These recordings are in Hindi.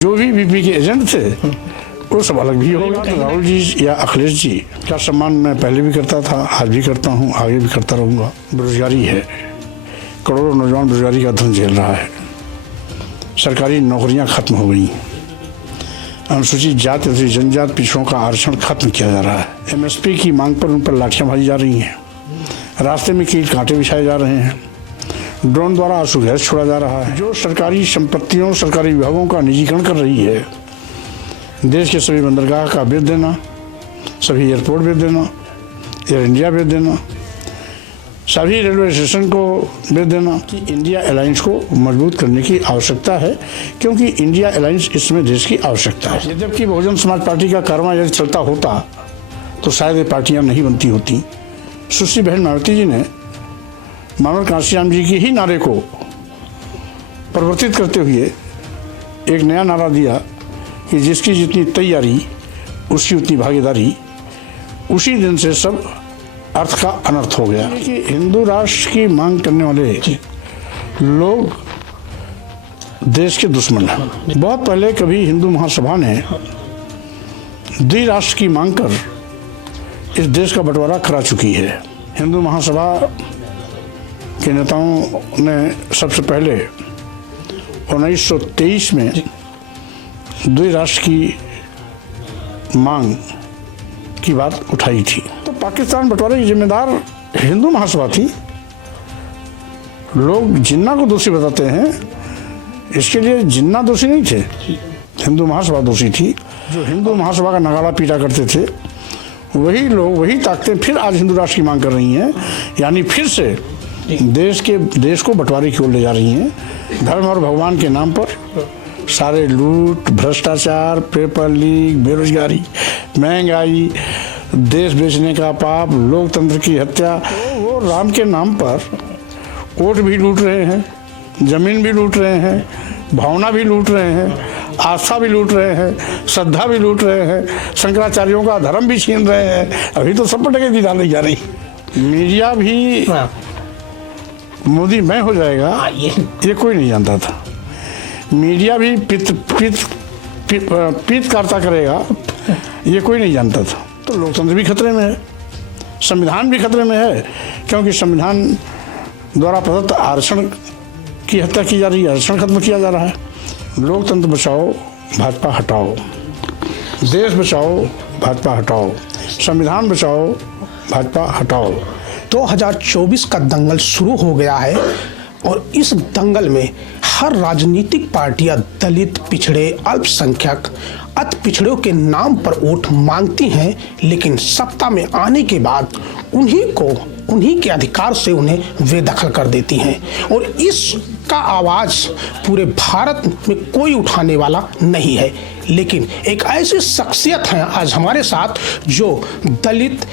जो भी बीपी के एजेंट थे वो सब अलग भी हो गए। राहुल जी या अखिलेश जी का सम्मान मैं पहले भी करता था, आज भी करता हूँ, आगे भी करता रहूँगा। बेरोजगारी है, करोड़ों नौजवान बेरोजगारी का धन झेल रहा है। सरकारी नौकरियां खत्म हो गई, अनुसूचित जाति तथा जनजाति पिछड़ों का आरक्षण खत्म किया जा रहा है। एमएसपी की मांग पर उन पर लाठियां भाजी जा रही हैं, रास्ते में कील कांटे बिछाए जा रहे हैं, ड्रोन द्वारा आंसू गैस छोड़ा जा रहा है। जो सरकारी संपत्तियों, सरकारी विभागों का निजीकरण कर रही है, देश के सभी बंदरगाह का बेच देना, सभी एयरपोर्ट बेच देना, एयर इंडिया बेच देना, सभी रेलवे स्टेशन को बेच देना। कि इंडिया अलायंस को मजबूत करने की आवश्यकता है, क्योंकि इंडिया अलायंस इसमें देश की आवश्यकता है। यद्यपि बहुजन समाज पार्टी का कारवां यदि चलता होता तो शायद ये पार्टियां नहीं बनती होती। सुश्री बहन मायावती जी ने मानव कांशीराम जी के ही नारे को परिवर्तित करते हुए एक नया नारा दिया कि जिसकी जितनी तैयारी उसकी उतनी भागीदारी। उसी दिन से सब अर्थ का अनर्थ हो गया कि हिंदू राष्ट्र की मांग करने वाले लोग देश के दुश्मन हैं। बहुत पहले कभी हिंदू महासभा ने द्विराष्ट्र की मांग कर इस देश का बंटवारा करा चुकी है। हिंदू महासभा के नेताओं ने सबसे पहले 1923 में द्विराष्ट्र की मांग की बात उठाई थी। तो पाकिस्तान बंटवारे की जिम्मेदार हिंदू महासभा थी। लोग जिन्ना को दोषी बताते हैं, इसके लिए जिन्ना दोषी नहीं थे, हिंदू महासभा दोषी थी। जो हिंदू महासभा का नगाड़ा पीटा करते थे वही लोग, वही ताकतें फिर आज हिंदू राष्ट्र की मांग कर रही हैं, यानी फिर से देश को बंटवारे की ओर ले जा रही हैं। धर्म और भगवान के नाम पर सारे लूट, भ्रष्टाचार, पेपर लीक, बेरोजगारी, महंगाई, देश बेचने का पाप, लोकतंत्र की हत्या। वो राम के नाम पर वोट भी लूट रहे हैं, जमीन भी लूट रहे हैं, भावना भी लूट रहे हैं, आस्था भी लूट रहे हैं, श्रद्धा भी लूट रहे हैं, शंकराचार्यों का धर्म भी छीन रहे हैं। अभी तो सब पटके दी डाली जा रही। मीडिया भी मोदी मैं हो जाएगा ये कोई नहीं जानता था। मीडिया भी पीतकारता करेगा ये कोई नहीं जानता था। तो लोकतंत्र भी खतरे में है, संविधान भी खतरे में है, क्योंकि संविधान द्वारा प्रदत्त आरक्षण की हत्या की जा रही है, आरक्षण खत्म किया जा रहा है। लोकतंत्र बचाओ, भाजपा हटाओ, देश बचाओ, भाजपा हटाओ, संविधान बचाओ, भाजपा हटाओ। 2024 का दंगल शुरू हो गया है और इस दंगल में हर राजनीतिक पार्टियां दलित, पिछड़े, अल्पसंख्यक, अति पिछड़ों के नाम पर वोट मांगती हैं, लेकिन सत्ता में आने के बाद उन्हीं के अधिकार से उन्हें बेदखल कर देती हैं। और इसका आवाज़ पूरे भारत में कोई उठाने वाला नहीं है। लेकिन एक ऐसी शख्सियत है आज हमारे साथ जो दलित,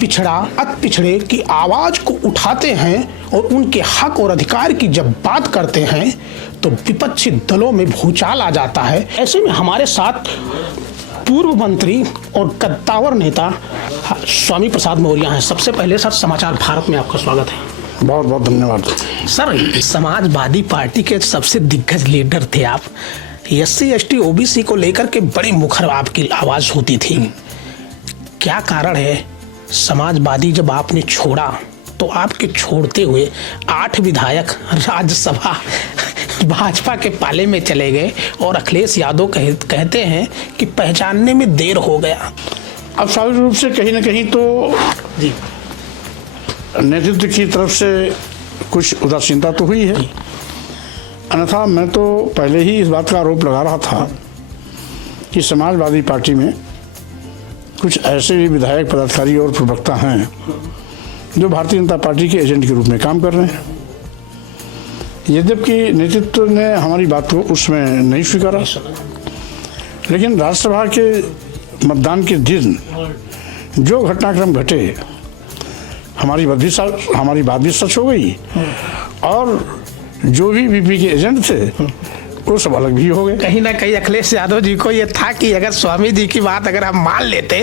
पिछड़ा, अति पिछड़े की आवाज़ को उठाते हैं और उनके हक और अधिकार की जब बात करते हैं तो विपक्षी दलों में भूचाल आ जाता है। ऐसे में हमारे साथ पूर्व मंत्री और कद्दावर नेता स्वामी प्रसाद मौर्य हैं। सबसे पहले सर, समाचार भारत में आपका स्वागत है। बहुत बहुत धन्यवाद सर। समाजवादी पार्टी के सबसे दिग्गज लीडर थे आप। SC ST OBC को लेकर के बड़ी मुखर आपकी आवाज़ होती थी। क्या कारण है समाजवादी जब आपने छोड़ा तो आपके छोड़ते हुए 8 विधायक राज्यसभा भाजपा के पाले में चले गए और अखिलेश यादव कहते हैं कि पहचानने में देर हो गया। अब स्वाभाविक रूप से कहीं ना कहीं तो जी नेतृत्व की तरफ से कुछ उदासीनता तो हुई है। अन्यथा मैं तो पहले ही इस बात का आरोप लगा रहा था कि समाजवादी पार्टी में कुछ ऐसे भी विधायक, पदाधिकारी और प्रवक्ता हैं जो भारतीय जनता पार्टी के एजेंट के रूप में काम कर रहे हैं। यद्यपि नेतृत्व ने हमारी बात को उसमें नहीं स्वीकारा, लेकिन राज्यसभा के मतदान के दिन जो घटनाक्रम घटे, हमारी बात भी सच हो गई और जो भी बीपी के एजेंट थे वो सब अलग भी हो गए। कहीं ना कहीं अखिलेश यादव जी को ये था कि अगर स्वामी जी की बात अगर हम मान लेते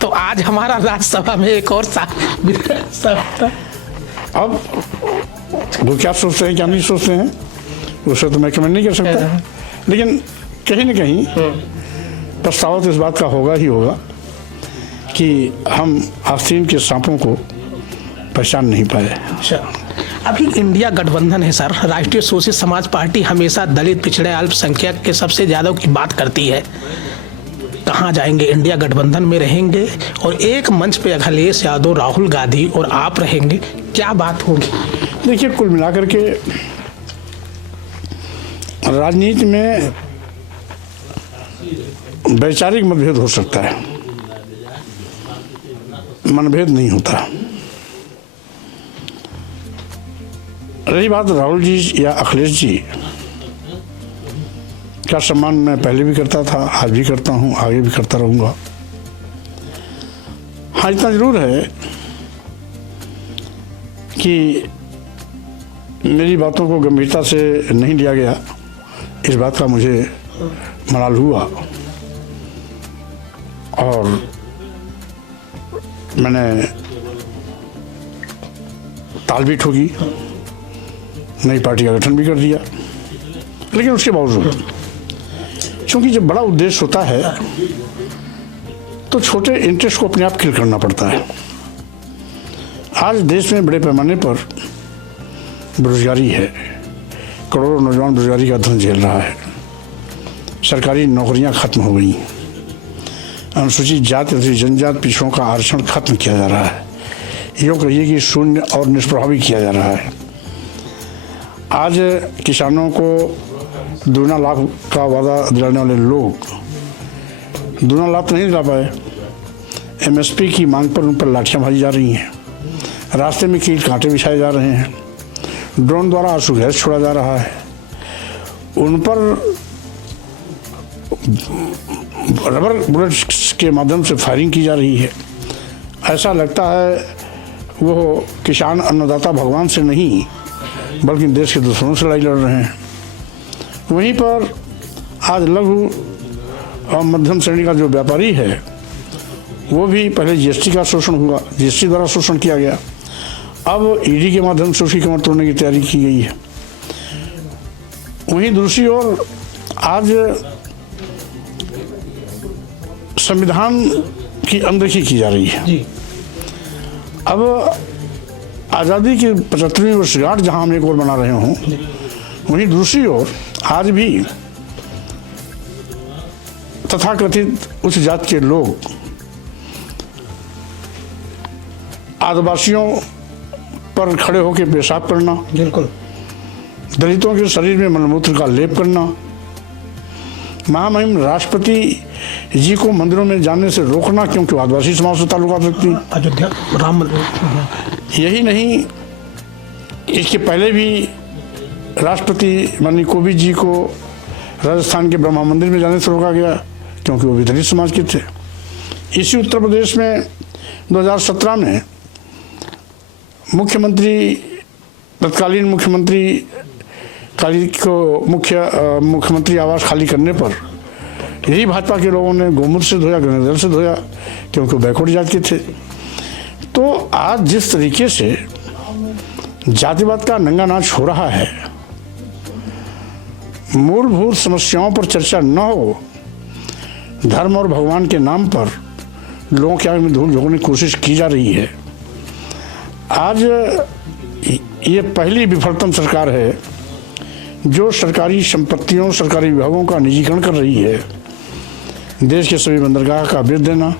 तो आज हमारा राज्यसभा में एक और अब वो क्या सोचते हैं क्या नहीं सोचते हैं उसे तो मैं कमेंट नहीं कर सकता, लेकिन कहीं न कहीं पछतावा तो इस बात का होगा ही होगा कि हम आस्तीन के सांपों को पहचान नहीं पाए। अच्छा, अभी इंडिया गठबंधन है सर, राष्ट्रीय सोशलिस्ट समाज पार्टी हमेशा दलित, पिछड़े, अल्पसंख्यक के सबसे ज़्यादा की बात करती है। कहाँ जाएंगे? इंडिया गठबंधन में रहेंगे और एक मंच पे अखिलेश यादव, राहुल गांधी और आप रहेंगे, क्या बात होगी? देखिए, कुल मिलाकर के राजनीति में वैचारिक मतभेद हो सकता है, मनभेद नहीं होता। रही बात राहुल जी या अखिलेश जी का सम्मान मैं पहले भी करता था, आज भी करता हूं, आगे भी करता रहूंगा। हाँ, इतना जरूर है कि मेरी बातों को गंभीरता से नहीं लिया गया, इस बात का मुझे मलाल हुआ और मैंने ताल भी ठोकी, नई पार्टी का गठन भी कर दिया। लेकिन उसके बावजूद क्योंकि जब बड़ा उद्देश्य होता है तो छोटे इंटरेस्ट को अपने आप किल करना पड़ता है। आज देश में बड़े पैमाने पर बेरोजगारी है, करोड़ों नौजवान बेरोजगारी का धन झेल रहा है, सरकारी नौकरियां खत्म हो गई, अनुसूचित जाति तथा जनजाति पिछड़ों का आरक्षण खत्म किया जा रहा है, यूँ कहिए कि शून्य और निष्प्रभावी किया जा रहा है। आज किसानों को दूना लाभ का वादा दिलाने वाले लोग दूना लाभ तो नहीं दिला पाए। एमएसपी की मांग पर उन पर लाठियां भाजी जा रही हैं, रास्ते में कील कांटे बिछाए जा रहे हैं, ड्रोन द्वारा आंसू गैस छोड़ा जा रहा है, उन पर रबर बुलेट्स के माध्यम से फायरिंग की जा रही है। ऐसा लगता है वो किसान अन्नदाता भगवान से नहीं बल्कि देश के दुश्मनों से लड़ाई लड़ रहे हैं। वहीं पर आज लघु और मध्यम श्रेणी का जो व्यापारी है वो भी पहले जीएसटी का शोषण हुआ, जीएसटी द्वारा शोषण किया गया, अब ईडी के माध्यम से उसकी कमर तोड़ने की तैयारी की गई है। वहीं दूसरी ओर आज संविधान की अनदेखी की जा रही है जी। अब आज़ादी की 75वीं वर्षगांठ जहां हम एक और मना रहे हों, वहीं दूसरी ओर आज भी तथाकथित उच्च जाति के लोग आदिवासियों पर खड़े होकर पेशाब करना, बिल्कुल, दलितों के शरीर में मलमूत्र का लेप करना, महामहिम राष्ट्रपति जी को मंदिरों में जाने से रोकना क्योंकि आदिवासी समाज से ताल्लुकात रखती है, अयोध्या राम मंदिर। यही नहीं, इसके पहले भी राष्ट्रपति माननीय कोविंद जी को राजस्थान के ब्रह्मा मंदिर में जाने से रोका गया क्योंकि वो भी दलित समाज के थे। इसी उत्तर प्रदेश में 2017 में मुख्यमंत्री, तत्कालीन मुख्यमंत्री को मुख्यमंत्री आवास खाली करने पर यही भाजपा के लोगों ने गोमूत्र से धोया, गंगाजल से धोया क्योंकि वो बैकवर्ड जाति के थे। तो आज जिस तरीके से जातिवाद का नंगा नाच हो रहा है, मूलभूत समस्याओं पर चर्चा न हो, धर्म और भगवान के नाम पर लोगों के आगे में धूल झोंकने की कोशिश की जा रही है। आज ये पहली विफलतम सरकार है जो सरकारी संपत्तियों, सरकारी विभागों का निजीकरण कर रही है। देश के सभी बंदरगाह का बेच देना,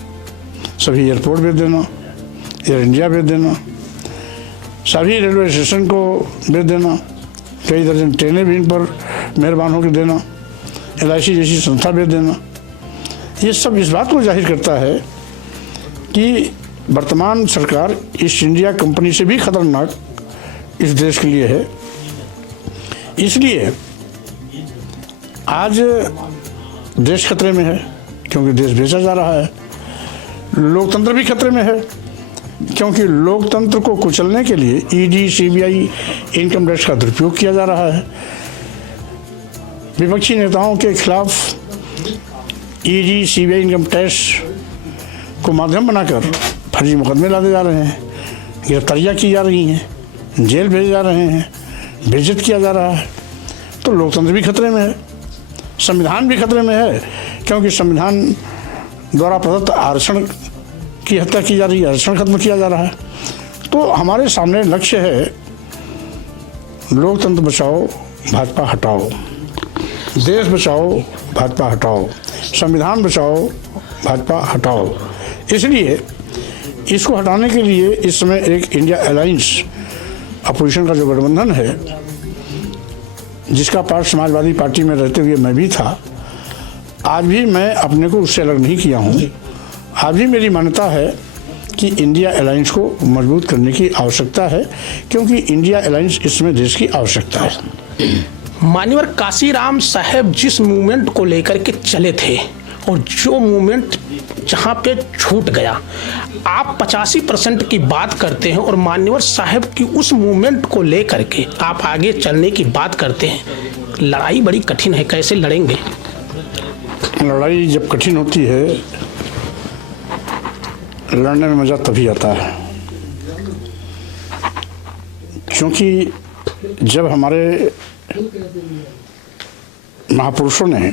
सभी एयरपोर्ट बेच देना, एयर इंडिया बेच देना, सभी रेलवे स्टेशन को बेच देना, कई दर्जन ट्रेनें भी इन पर मेहरबान होकर देना, LIC जैसी संस्था बेच देना। ये सब इस बात को जाहिर करता है कि वर्तमान सरकार ईस्ट इंडिया कंपनी से भी खतरनाक इस देश के लिए है। इसलिए आज देश खतरे में है क्योंकि देश बेचा जा रहा है, लोकतंत्र भी खतरे में है क्योंकि लोकतंत्र को कुचलने के लिए ED, CBI, इनकम टैक्स का दुरुपयोग किया जा रहा है। विपक्षी नेताओं के खिलाफ ED, CBI, इनकम टैक्स को माध्यम बनाकर फर्जी मुकदमे लादे जा रहे हैं, गिरफ्तारियाँ की जा रही हैं, जेल भेजे जा रहे हैं, बेइज्जत किया जा रहा है। तो लोकतंत्र भी खतरे में है, संविधान भी खतरे में है, क्योंकि संविधान द्वारा प्रदत्त आरक्षण की हत्या की जा रही है, आरक्षण खत्म किया जा रहा है। तो हमारे सामने लक्ष्य है लोकतंत्र बचाओ, भाजपा हटाओ, देश बचाओ, भाजपा हटाओ, संविधान बचाओ, भाजपा हटाओ। इसलिए इसको हटाने के लिए इस समय एक इंडिया अलायंस अपोजिशन का जो गठबंधन है, जिसका पार्ट समाजवादी पार्टी में रहते हुए मैं भी था, आज भी मैं अपने को उससे अलग नहीं किया हूँ। आज भी मेरी मान्यता है कि इंडिया अलायंस को मजबूत करने की आवश्यकता है, क्योंकि इंडिया अलायंस इसमें देश की आवश्यकता है। मान्यवर काशीराम साहब जिस मूवमेंट को लेकर के चले थे और जो मूवमेंट जहाँ पे छूट गया, आप 85% की बात करते हैं और मान्यवर साहब की उस मूवमेंट को लेकर के आप आगे चलने की बात करते हैं। लड़ाई बड़ी कठिन है, कैसे लड़ेंगे? लड़ाई जब कठिन होती है, लड़ने में मज़ा तभी आता है, क्योंकि जब हमारे महापुरुषों ने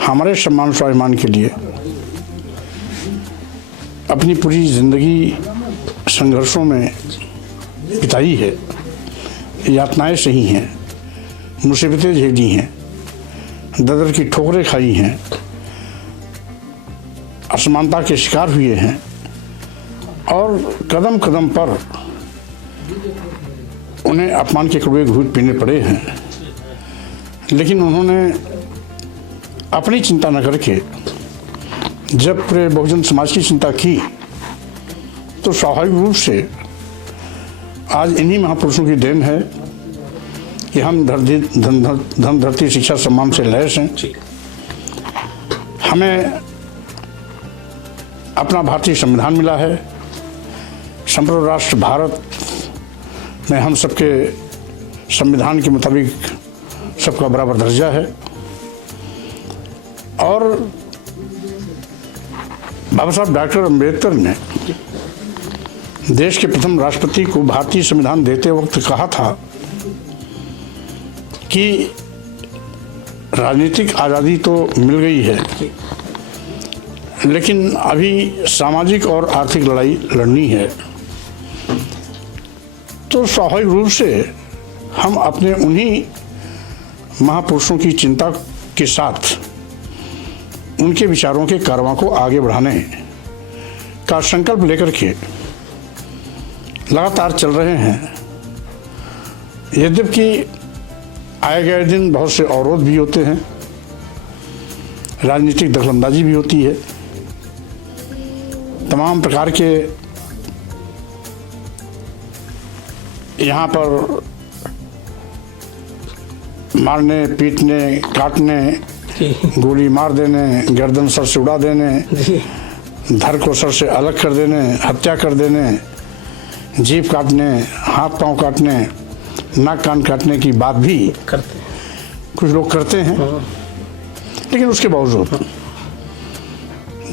हमारे सम्मान स्वाभिमान के लिए अपनी पूरी जिंदगी संघर्षों में बिताई है, यातनाएं सही हैं, मुसीबतें झेली हैं, दर्द की ठोकरें खाई हैं, असमानता के शिकार हुए हैं और कदम कदम पर उन्हें अपमान के कड़वे घूंट पीने पड़े हैं, लेकिन उन्होंने अपनी चिंता न करके जब पूरे बहुजन समाज की चिंता की, तो स्वाभाविक रूप से आज इन्हीं महापुरुषों की देन है कि हम धन धरती शिक्षा सम्मान से लैस हैं। हमें अपना भारतीय संविधान मिला है, संप्रभु राष्ट्र भारत में हम सबके संविधान के मुताबिक सबका बराबर दर्जा है, और बाबा साहब डॉक्टर अम्बेडकर ने देश के प्रथम राष्ट्रपति को भारतीय संविधान देते वक्त कहा था कि राजनीतिक आज़ादी तो मिल गई है, लेकिन अभी सामाजिक और आर्थिक लड़ाई लड़नी है। तो स्वाभाविक रूप से हम अपने उन्हीं महापुरुषों की चिंता के साथ उनके विचारों के कारवां को आगे बढ़ाने का संकल्प लेकर के लगातार चल रहे हैं। यद्यपि आए गए दिन बहुत से अवरोध भी होते हैं, राजनीतिक दखलंदाजी भी होती है, तमाम प्रकार के यहाँ पर मारने, पीटने, काटने, गोली मार देने, गर्दन सर से उड़ा देने, धड़ को सर से अलग कर देने, हत्या कर देने, जीभ काटने, हाथ पांव काटने, नाक कान काटने की बात भी कुछ लोग करते हैं। लेकिन उसके बावजूद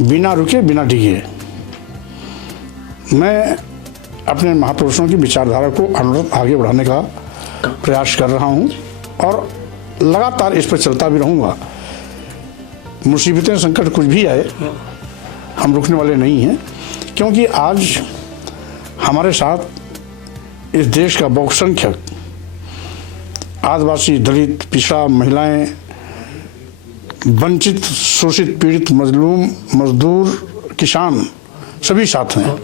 बिना रुके, बिना डिगे मैं अपने महापुरुषों की विचारधारा को अनवरत आगे बढ़ाने का प्रयास कर रहा हूं और लगातार इस पर चलता भी रहूंगा। मुसीबतें, संकट कुछ भी आए, हम रुकने वाले नहीं हैं, क्योंकि आज हमारे साथ इस देश का बहुसंख्यक आदिवासी, दलित, पिछड़ा, महिलाएं, वंचित, शोषित, पीड़ित, मजलूम, मजदूर, किसान सभी साथ हैं।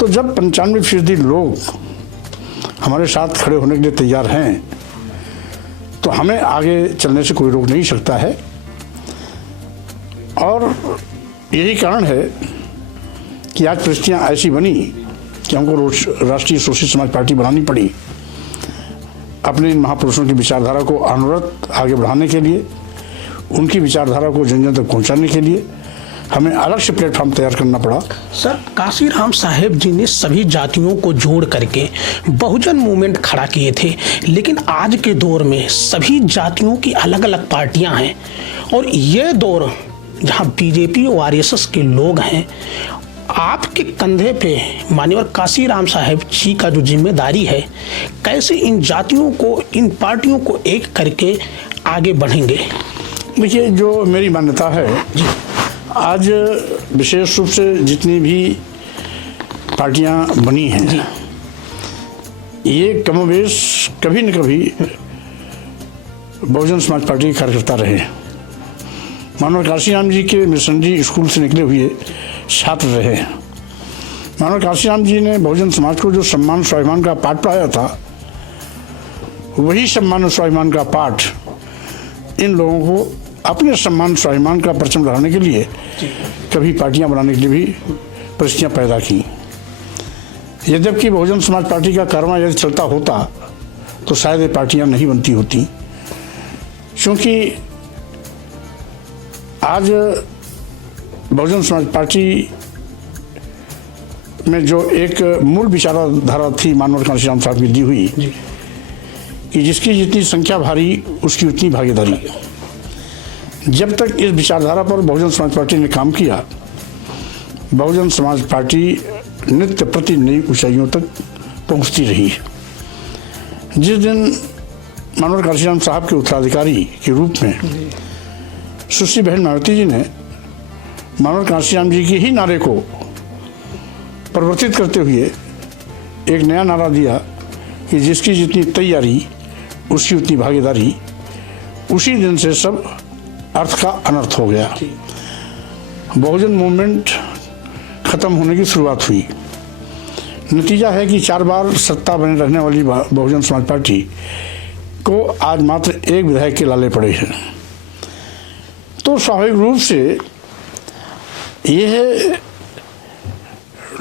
तो जब 95% लोग हमारे साथ खड़े होने के लिए तैयार हैं, तो हमें आगे चलने से कोई रोक नहीं सकता है। और यही कारण है कि आज परिस्थितियाँ ऐसी बनी कि हमको राष्ट्रीय शोषित समाज पार्टी बनानी पड़ी। अपने इन महापुरुषों की विचारधारा को अनवरत आगे बढ़ाने के लिए, उनकी विचारधारा को जन जन तक पहुँचाने के लिए हमें अलग से प्लेटफॉर्म तैयार करना पड़ा। सर, काशीराम साहेब जी ने सभी जातियों को जोड़ करके बहुजन मूवमेंट खड़ा किए थे, लेकिन आज के दौर में सभी जातियों की अलग अलग पार्टियां हैं और ये दौर जहां बीजेपी और आरएसएस के लोग हैं, आपके कंधे पे माननीय काशीराम साहेब जी का जो जिम्मेदारी है, कैसे इन जातियों को, इन पार्टियों को एक करके आगे बढ़ेंगे? देखिए, जो मेरी मान्यता है, आज विशेष रूप से जितनी भी पार्टियां बनी हैं, ये कमोबेश कभी न कभी बहुजन समाज पार्टी के कार्यकर्ता रहे। मानव काशीराम जी के मिशनरी स्कूल से निकले हुए छात्र रहे। मानव काशीराम जी ने बहुजन समाज को जो सम्मान स्वाभिमान का पाठ पढ़ाया था, वही सम्मान और स्वाभिमान का पाठ इन लोगों को अपने सम्मान स्वाभिमान का परचम लहराने के लिए कभी पार्टियां बनाने के लिए भी परिस्थितियां पैदा की। यद्यपि बहुजन समाज पार्टी का कारवां यदि चलता होता तो शायद ये पार्टियां नहीं बनती होती, क्योंकि आज बहुजन समाज पार्टी में जो एक मूल विचारधारा थी मानव काशीराम साहब की दी हुई कि जिसकी जितनी संख्या भारी उसकी उतनी भागीदारी। जब तक इस विचारधारा पर बहुजन समाज पार्टी ने काम किया, बहुजन समाज पार्टी नित्य प्रति नई ऊंचाइयों तक पहुंचती रही। जिस दिन मानव काशीराम साहब के उत्तराधिकारी के रूप में सुश्री बहन मायावती जी ने मानव काशीराम जी की ही नारे को परिवर्तित करते हुए एक नया नारा दिया कि जिसकी जितनी तैयारी उसकी उतनी भागीदारी, उसी दिन से सब अर्थ का अनर्थ हो गया। बहुजन मूवमेंट खत्म होने की शुरुआत हुई। नतीजा है कि 4 बार सत्ता बने रहने वाली बहुजन समाज पार्टी को आज मात्र एक विधायक के लाले पड़े हैं। तो स्वाभाविक रूप से यह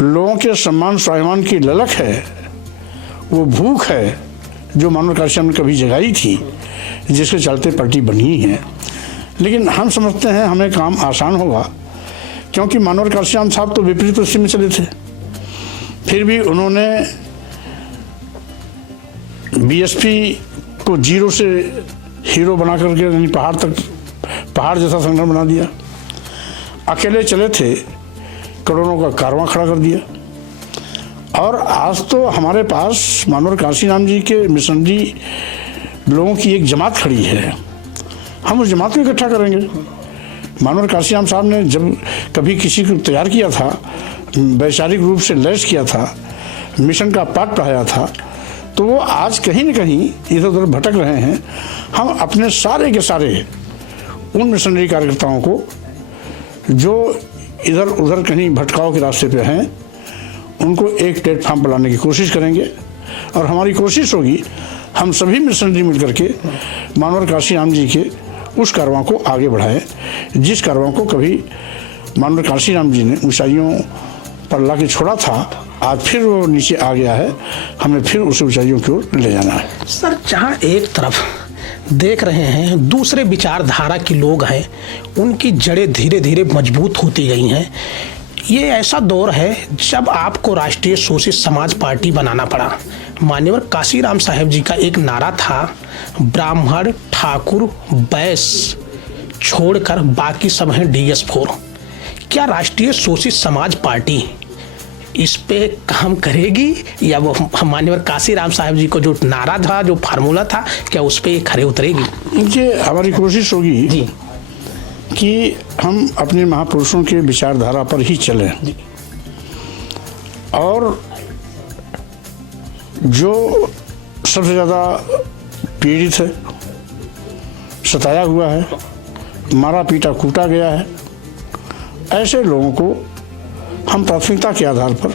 लोगों के सम्मान स्वाभिमान की ललक है, वो भूख है जो मानव काशीराम ने कभी जगाई थी, जिसके चलते पार्टी बनी है। लेकिन हम समझते हैं हमें काम आसान होगा, क्योंकि मानव काशीराम साहब तो विपरीत परिस्थिति में चले थे, फिर भी उन्होंने बीएसपी को जीरो से हीरो बना करके यानी पहाड़ जैसा संगठन बना दिया। अकेले चले थे, करोड़ों का कारवां खड़ा कर दिया। और आज तो हमारे पास मानव काशीराम जी के मिशनरी लोगों की एक जमात खड़ी है। हम उस जमात को इकट्ठा करेंगे। मानव काशीराम साहब ने जब कभी किसी को तैयार किया था, वैचारिक रूप से लैस किया था, मिशन का पाठ पढ़ाया था, तो वो आज कहीं न कहीं इधर उधर भटक रहे हैं। हम अपने सारे के सारे उन मिशनरी कार्यकर्ताओं को जो इधर उधर कहीं भटकाव के रास्ते पे हैं, उनको एक प्लेटफॉर्म पर लाने की कोशिश करेंगे। और हमारी कोशिश होगी हम सभी मिशनरी मिलकर के मानव काशीराम जी के उस कारवां को आगे बढ़ाएं, जिस कारवां को कभी मानव काशीराम जी ने ऊंचाइयों पर ला के छोड़ा था। आज फिर वो नीचे आ गया है, हमें फिर उस ऊंचाइयों की ओर ले जाना है। सर, जहाँ एक तरफ देख रहे हैं दूसरे विचारधारा के लोग हैं, उनकी जड़ें धीरे धीरे मजबूत होती गई हैं। ये ऐसा दौर है जब आपको राष्ट्रीय शोषित समाज पार्टी बनाना पड़ा। मान्यवर काशीराम साहब जी का एक नारा था, ब्राह्मण ठाकुर वैश्य छोड़कर बाकी सब हैं DS4। क्या राष्ट्रीय शोषित समाज पार्टी इस पे काम करेगी, या वो मान्यवर काशीराम साहब जी को जो नारा था, जो फार्मूला था, क्या उस पे खरे उतरेगी? ये हमारी कोशिश होगी जी कि हम अपने महापुरुषों के विचारधारा पर ही चलें। और जो सबसे ज़्यादा पीड़ित है, सताया हुआ है, मारा पीटा कूटा गया है, ऐसे लोगों को हम प्राथमिकता के आधार पर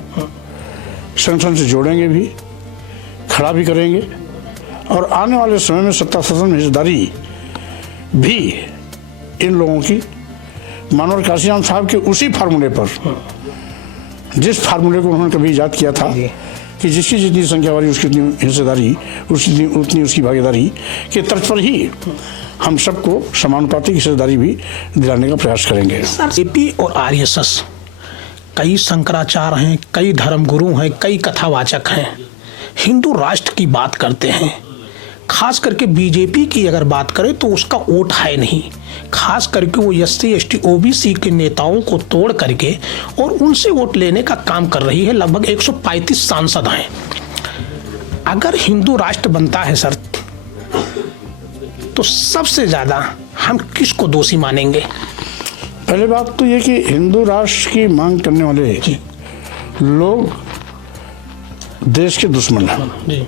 संगठन से जोड़ेंगे भी, खड़ा भी करेंगे। और आने वाले समय में सत्ता शासन में हिस्सेदारी भी इन लोगों की मानव काशीराम साहब के उसी फार्मूले पर, जिस फार्मूले को उन्होंने कभी ईजाद किया था कि जिसकी जितनी संख्या वाली उसकी उतनी हिस्सेदारी, उतनी उसकी भागीदारी के तर्ज पर ही हम सबको समानुपातिक हिस्सेदारी भी दिलाने का प्रयास करेंगे। जेपी और RSS कई शंकराचार्य हैं, कई धर्मगुरु हैं, कई कथावाचक हैं, हिंदू राष्ट्र की बात करते हैं। खास करके बीजेपी की अगर बात करें तो उसका वोट है नहीं। खास करके वो SC ST OBC के नेताओं को तोड़ करके और उनसे वोट लेने का काम कर रही है। लगभग 135 सांसद हैं। अगर हिंदू राष्ट्र बनता है सर, तो सबसे ज़्यादा हम किसको दोषी मानेंगे? पहले बात तो ये कि हिंदू राष्ट्र की मांग करने वाले लोग देश के दुश्मन हैं जी।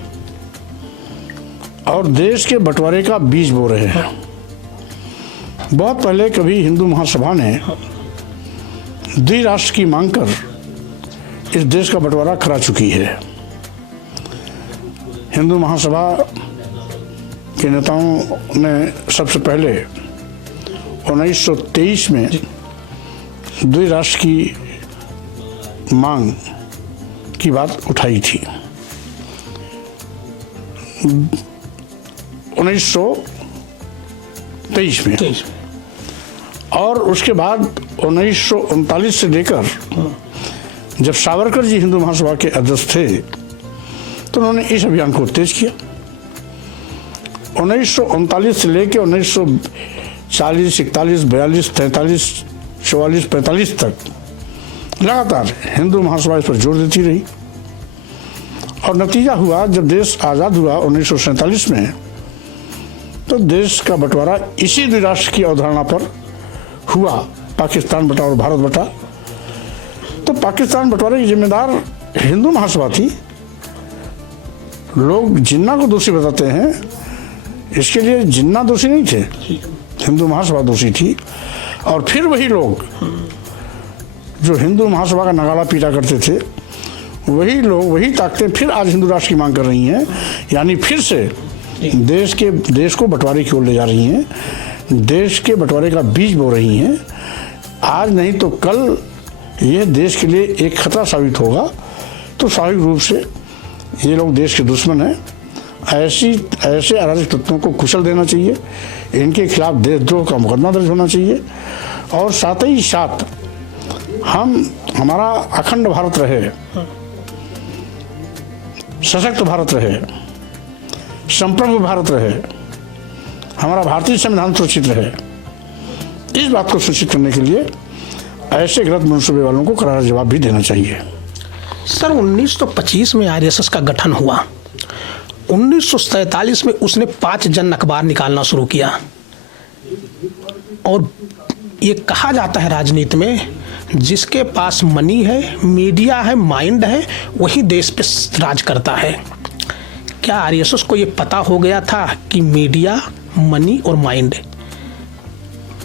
और देश के बंटवारे का बीज बो रहे हैं। बहुत पहले कभी हिंदू महासभा ने द्विराष्ट्र की मांग कर इस देश का बंटवारा करा चुकी है। हिंदू महासभा के नेताओं ने सबसे पहले 1923 में द्विराष्ट्र की मांग की बात उठाई थी। 1923 में और उसके बाद 1939 से लेकर जब सावरकर जी हिंदू महासभा के अध्यक्ष थे तो उन्होंने इस अभियान को तेज किया। 1939 से लेकर 1940, 41, 42, 43, 44, 45 तक लगातार हिंदू महासभा इस पर जोर देती रही और नतीजा हुआ जब देश आज़ाद हुआ 1947 में तो देश का बंटवारा इसी द्विराष्ट्र की अवधारणा पर हुआ। पाकिस्तान बटा और भारत बटा। तो पाकिस्तान बंटवारे की जिम्मेदार हिंदू महासभा थी। लोग जिन्ना को दोषी बताते हैं, इसके लिए जिन्ना दोषी नहीं थे, हिंदू महासभा दोषी थी। और फिर वही लोग जो हिंदू महासभा का नगाड़ा पीटा करते थे, वही लोग, वही ताकतें फिर आज हिंदू राष्ट्र की मांग कर रही हैं। यानी फिर से देश को बंटवारे की ओर ले जा रही हैं, देश के बंटवारे का बीज बो रही हैं। आज नहीं तो कल ये देश के लिए एक खतरा साबित होगा। तो स्वाभाविक रूप से ये लोग देश के दुश्मन हैं। ऐसे अराजक तत्वों को कुचल देना चाहिए। इनके खिलाफ देशद्रोह का मुकदमा दर्ज होना चाहिए और साथ ही साथ हमारा अखंड भारत रहे, सशक्त भारत रहे, संप्रभु भारत रहे, हमारा भारतीय संविधान सुरक्षित रहे। इस बात को सुनिश्चित करने के लिए ऐसे गलत मंसूबे वालों को करारा जवाब भी देना चाहिए। सर 1925 में आरएसएस का गठन हुआ। 1947 में उसने 5 जन अखबार निकालना शुरू किया और ये कहा जाता है राजनीति में जिसके पास मनी है, मीडिया है, माइंड है, वही देश पे राज करता है। क्या आरएसएस को ये पता हो गया था कि मीडिया, मनी और माइंड?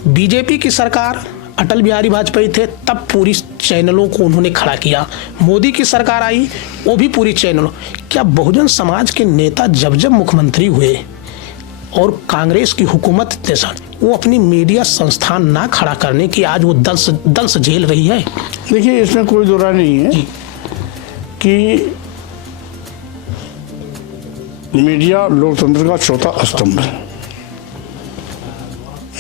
बीजेपी की सरकार, अटल बिहारी वाजपेयी थे, तब पूरी चैनलों को उन्होंने खड़ा किया। मोदी की सरकार आई, वो भी पूरी चैनलों। क्या बहुजन समाज के नेता जब जब मुख्यमंत्री हुए और कांग्रेस की हुकूमत जैसा वो अपनी मीडिया संस्थान ना खड़ा करने की आज वो दंश झेल रही है? देखिए, इसमें कोई दो राय नहीं है कि मीडिया लोकतंत्र का चौथा स्तंभ है।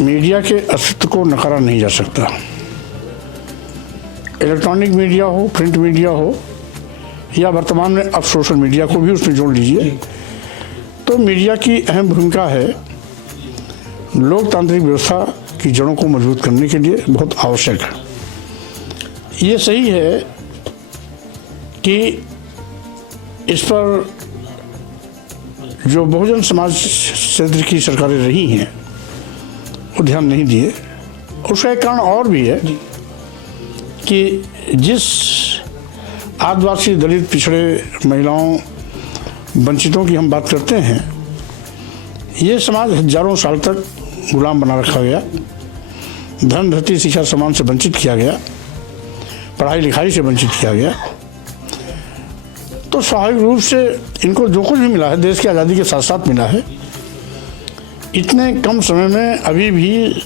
मीडिया के अस्तित्व को नकारा नहीं जा सकता। इलेक्ट्रॉनिक मीडिया हो, प्रिंट मीडिया हो या वर्तमान में अब सोशल मीडिया को भी उसमें जोड़ लीजिए, तो मीडिया की अहम भूमिका है लोकतांत्रिक व्यवस्था की जड़ों को मजबूत करने के लिए बहुत आवश्यक है। ये सही है कि इस पर जो बहुजन समाज क्षेत्र की सरकारें रही हैं वो ध्यान नहीं दिए। उसका एक कारण और भी है कि जिस आदिवासी, दलित, पिछड़े, महिलाओं, वंचितों की हम बात करते हैं, ये समाज हजारों साल तक गुलाम बना रखा गया, धन, धरती, शिक्षा, सम्मान से वंचित किया गया, पढ़ाई लिखाई से वंचित किया गया। तो स्वाभाविक रूप से इनको जो कुछ भी मिला है देश की आज़ादी के साथ साथ मिला है। इतने कम समय में अभी भी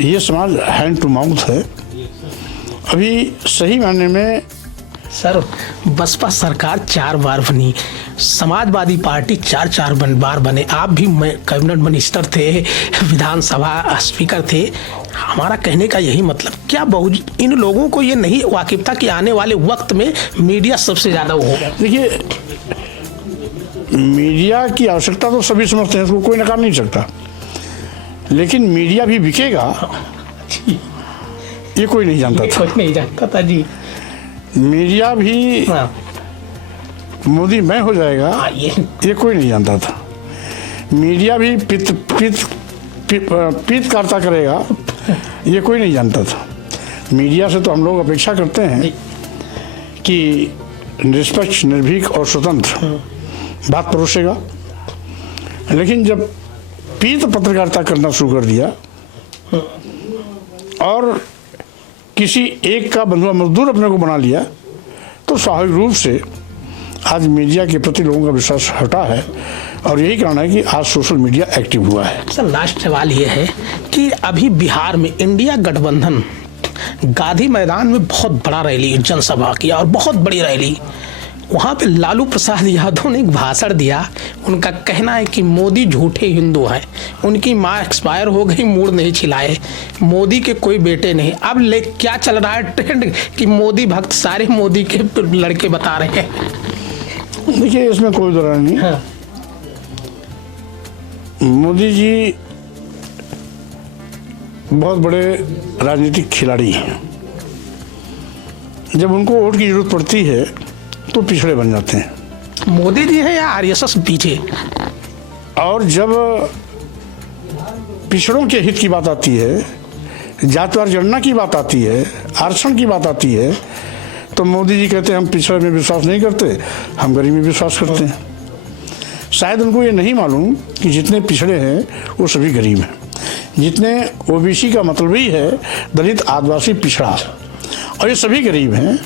ये समाज हैंड टू माउथ है। अभी सही मायने में सर बसपा सरकार 4 बार बनी, समाजवादी पार्टी 4 बार बने, आप भी कैबिनेट मिनिस्टर थे, विधानसभा स्पीकर थे। हमारा कहने का यही मतलब, क्या इन लोगों को ये नहीं वाकिफ था कि आने वाले वक्त में मीडिया सबसे ज़्यादा वो होगा? देखिए, मीडिया की आवश्यकता तो सभी समझते हैं, उसको कोई नकार नहीं सकता, लेकिन मीडिया भी बिकेगा ये कोई नहीं जानता था। कोई नहीं जानता था जी। मीडिया भी मोदी मैं हो जाएगा ये कोई नहीं जानता था। मीडिया भी पीतकारता करेगा ये कोई नहीं जानता था। मीडिया से तो हम लोग अपेक्षा करते हैं कि निष्पक्ष, निर्भीक और स्वतंत्र बात परोसेगा, लेकिन जब पीत पत्रकारिता करना शुरू कर दिया और किसी एक का बंधुआ मजदूर अपने को बना लिया, तो स्वाभाविक रूप से आज मीडिया के प्रति लोगों का विश्वास हटा है और यही कारण है कि आज सोशल मीडिया एक्टिव हुआ है। सर, लास्ट सवाल ये है कि अभी बिहार में इंडिया गठबंधन गांधी मैदान में बहुत बड़ा रैली, जनसभा किया और बहुत बड़ी रैली, वहाँ पे लालू प्रसाद यादव ने एक भाषण दिया। उनका कहना है कि मोदी झूठे हिंदू हैं, उनकी माँ एक्सपायर हो गई, मूड नहीं छिलाए, मोदी के कोई बेटे नहीं। अब क्या चल रहा है ट्रेंड कि मोदी भक्त सारे मोदी के लड़के बता रहे हैं। देखिए, इसमें कोई दरार नहीं। हाँ। मोदी जी बहुत बड़े राजनीतिक खिलाड़ी हैं। जब उनको वोट की जरूरत पड़ती है तो पिछड़े बन जाते हैं। मोदी जी है या आरएसएस पीछे? और जब पिछड़ों के हित की बात आती है, जातिवार जनगणना की बात आती है, आरक्षण की बात आती है, तो मोदी जी कहते हैं हम पिछड़े में विश्वास नहीं करते, हम गरीब में विश्वास करते हैं। शायद उनको ये नहीं मालूम कि जितने पिछड़े हैं वो सभी गरीब हैं। जितने ओबीसी का मतलब ही है दलित, आदिवासी, पिछड़ा, और ये सभी गरीब हैं,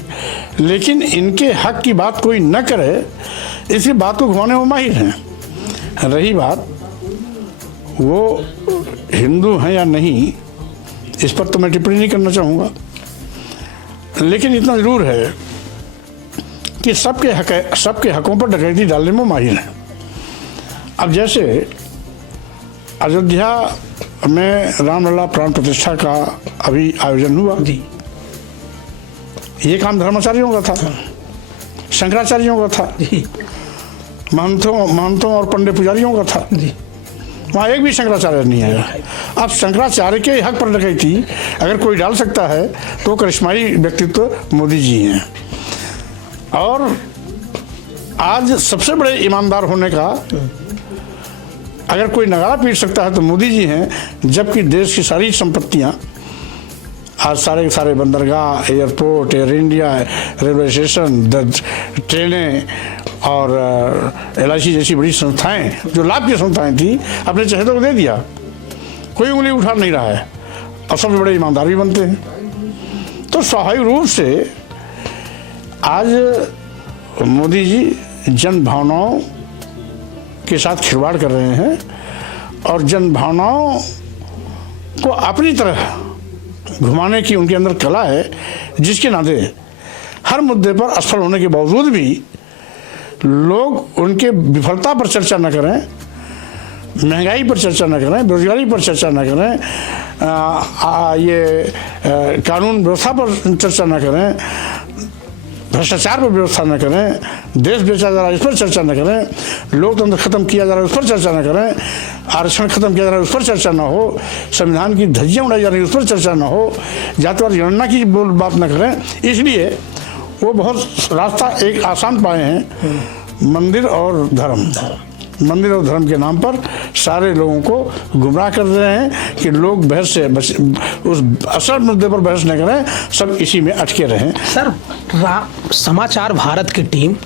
लेकिन इनके हक की बात कोई न करे, इसकी बात को घुमाने में माहिर हैं। रही बात वो हिंदू हैं या नहीं, इस पर तो मैं टिप्पणी नहीं करना चाहूँगा, लेकिन इतना ज़रूर है कि सबके हकों पर डकैती डालने में माहिर हैं। अब जैसे अयोध्या में रामलला प्राण प्रतिष्ठा का अभी आयोजन हुआ जी, ये काम धर्माचार्यों का था, शंकराचार्यों का था, महंतों और पंडित पुजारियों का था जी। वहाँ एक भी शंकराचार्य नहीं आया। अब शंकराचार्य के हक पर डकैती अगर कोई डाल सकता है तो करिश्माई व्यक्तित्व मोदी जी हैं। और आज सबसे बड़े ईमानदार होने का अगर कोई नगाड़ा पीट सकता है तो मोदी जी हैं, जबकि देश की सारी संपत्तियां आज सारे बंदरगाह, airport, air India, railway station, ट्रेनें और LIC जैसी बड़ी संस्थाएं जो लाभ की संस्थाएं थी अपने चहेतों को दे दिया। कोई उंगली उठा नहीं रहा है और सबसे बड़े ईमानदार भी बनते हैं। तो स्वाभाविक रूप से आज मोदी जी जन भावनाओं के साथ खिलवाड़ कर रहे हैं और जन भावनाओं को अपनी तरह घुमाने की उनके अंदर कला है, जिसके नाते हर मुद्दे पर असफल होने के बावजूद भी लोग उनके विफलता पर चर्चा न करें, महंगाई पर चर्चा न करें, बेरोजगारी पर चर्चा न करें, कानून व्यवस्था पर चर्चा न करें, भ्रष्टाचार पर व्यवस्था न करें, देश बेचा जा रहा है इस पर चर्चा न करें, लोकतंत्र खत्म किया जा रहा है उस पर चर्चा न करें, आरक्षण खत्म किया जा रहा है उस पर चर्चा न हो, संविधान की धज्जियां उड़ाई जा रही है उस पर चर्चा न हो, जातिवार जनगणना की बात न करें। इसलिए वो बहुत रास्ता एक आसान पाए हैं, मंदिर और धर्म के नाम पर सारे लोगों को गुमराह कर रहे हैं कि लोग बहस से उस असल मुद्दे पर बहस न करें, सब इसी में अटके रहें। सर, समाचार भारत की टीम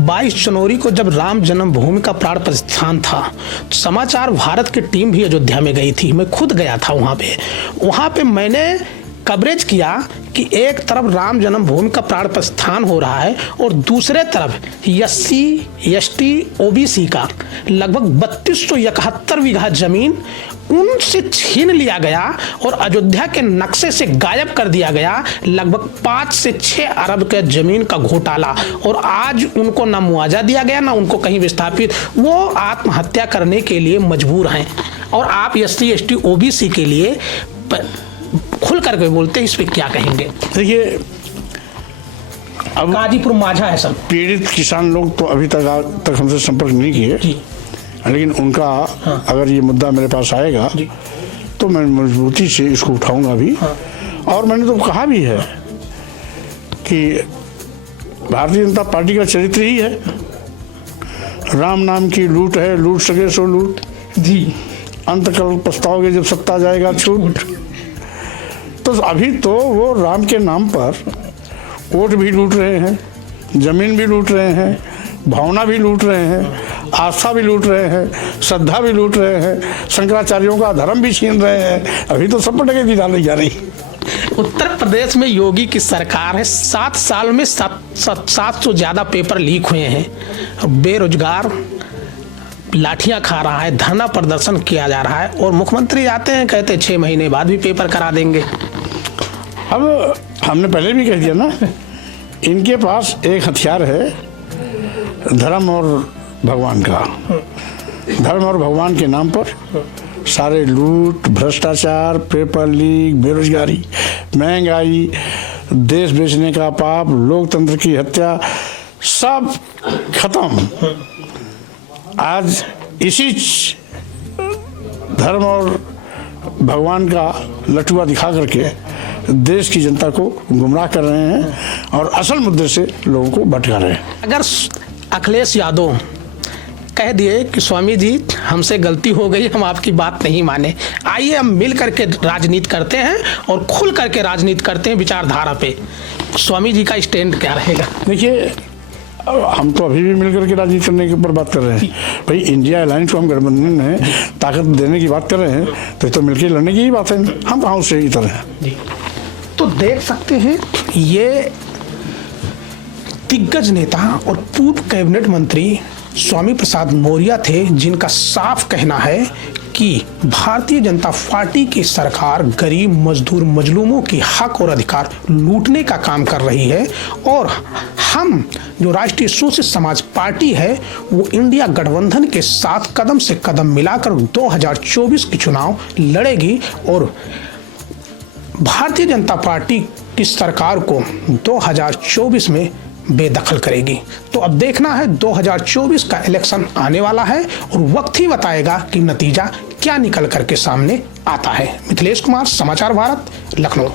22 जनवरी को जब राम जन्मभूमि का प्राण प्रतिष्ठान था, तो समाचार भारत की टीम भी अयोध्या में गई थी। मैं खुद गया था वहाँ पे मैंने कवरेज किया कि एक तरफ राम जन्मभूमि का प्राण प्रतिष्ठान हो रहा है और दूसरे तरफ SC ST OBC का लगभग 3271 बीघा जमीन उनसे छीन लिया गया और अयोध्या के नक्शे से गायब कर दिया गया। लगभग 5 से 6 अरब के जमीन का घोटाला, और आज उनको ना मुआवजा दिया गया ना उनको कहीं विस्थापित, वो आत्महत्या करने के लिए मजबूर हैं। और आप SC ST OBC के लिए खुल करके बोलते हैं, इस पे क्या कहेंगे? देखिए, अब गाजीपुर माझा है सब पीड़ित किसान लोग तो अभी तक हमसे संपर्क नहीं किए, लेकिन उनका अगर ये मुद्दा मेरे पास आएगा तो मैं मजबूती से इसको उठाऊंगा भी। और मैंने तो कहा भी है कि भारतीय जनता पार्टी का चरित्र ही है, राम नाम की लूट है, लूट सके सो लूट, जी। अंतकल पछताओगे जब सत्ता जाएगा छूट। तो अभी तो वो राम के नाम पर वोट भी लूट रहे हैं, जमीन भी लूट रहे हैं, भावना भी लूट रहे हैं, आस्था भी लूट रहे हैं, श्रद्धा भी लूट रहे हैं, शंकराचार्यों का धर्म भी छीन रहे हैं। अभी तो सब पर डकैती डाली जा रही। उत्तर प्रदेश में योगी की सरकार है, 7 साल में 700 ज्यादा पेपर लीक हुए हैं, बेरोजगार लाठियां खा रहा है, धरना प्रदर्शन किया जा रहा है, और मुख्यमंत्री आते हैं कहते 6 महीने बाद भी पेपर करा देंगे। अब हमने पहले भी कह दिया ना, इनके पास एक हथियार है धर्म और भगवान का। धर्म और भगवान के नाम पर सारे लूट, भ्रष्टाचार, पेपर लीक, बेरोजगारी, महंगाई, देश बेचने का पाप, लोकतंत्र की हत्या, सब खत्म। आज इसी धर्म और भगवान का लटुआ दिखा करके देश की जनता को गुमराह कर रहे हैं और असल मुद्दे से लोगों को भटका रहे हैं। अगर अखिलेश यादव कह दिए कि स्वामी जी हमसे गलती हो गई, हम आपकी बात नहीं माने, आइए हम मिल करके राजनीति करते हैं और खुल करके राजनीति करते हैं विचारधारा पे, स्वामी जी का स्टैंड क्या रहेगा? देखिए, हम तो अभी भी मिलकर के राजनीति करने के ऊपर बात कर रहे हैं। भाई इंडिया अलायंस को हम गठबंधन में ताकत देने की बात कर रहे हैं, तो मिलकर लड़ने की ही बात है। हम कहाँ उससे इतर हैं। तो देख सकते हैं ये दिग्गज नेता और पूर्व कैबिनेट मंत्री स्वामी प्रसाद मौर्य थे, जिनका साफ कहना है कि भारतीय जनता पार्टी की सरकार गरीब, मजदूर, मजलूमों की हक और अधिकार लूटने का काम कर रही है, और हम जो राष्ट्रीय शोषित समाज पार्टी है वो इंडिया गठबंधन के साथ कदम से कदम मिलाकर 2024 की चुनाव लड़ेगी और भारतीय जनता पार्टी की सरकार को 2024 में बेदखल करेगी। तो अब देखना है 2024 का इलेक्शन आने वाला है और वक्त ही बताएगा कि नतीजा क्या निकल करके सामने आता है। मिथिलेश कुमार, समाचार भारत, लखनऊ।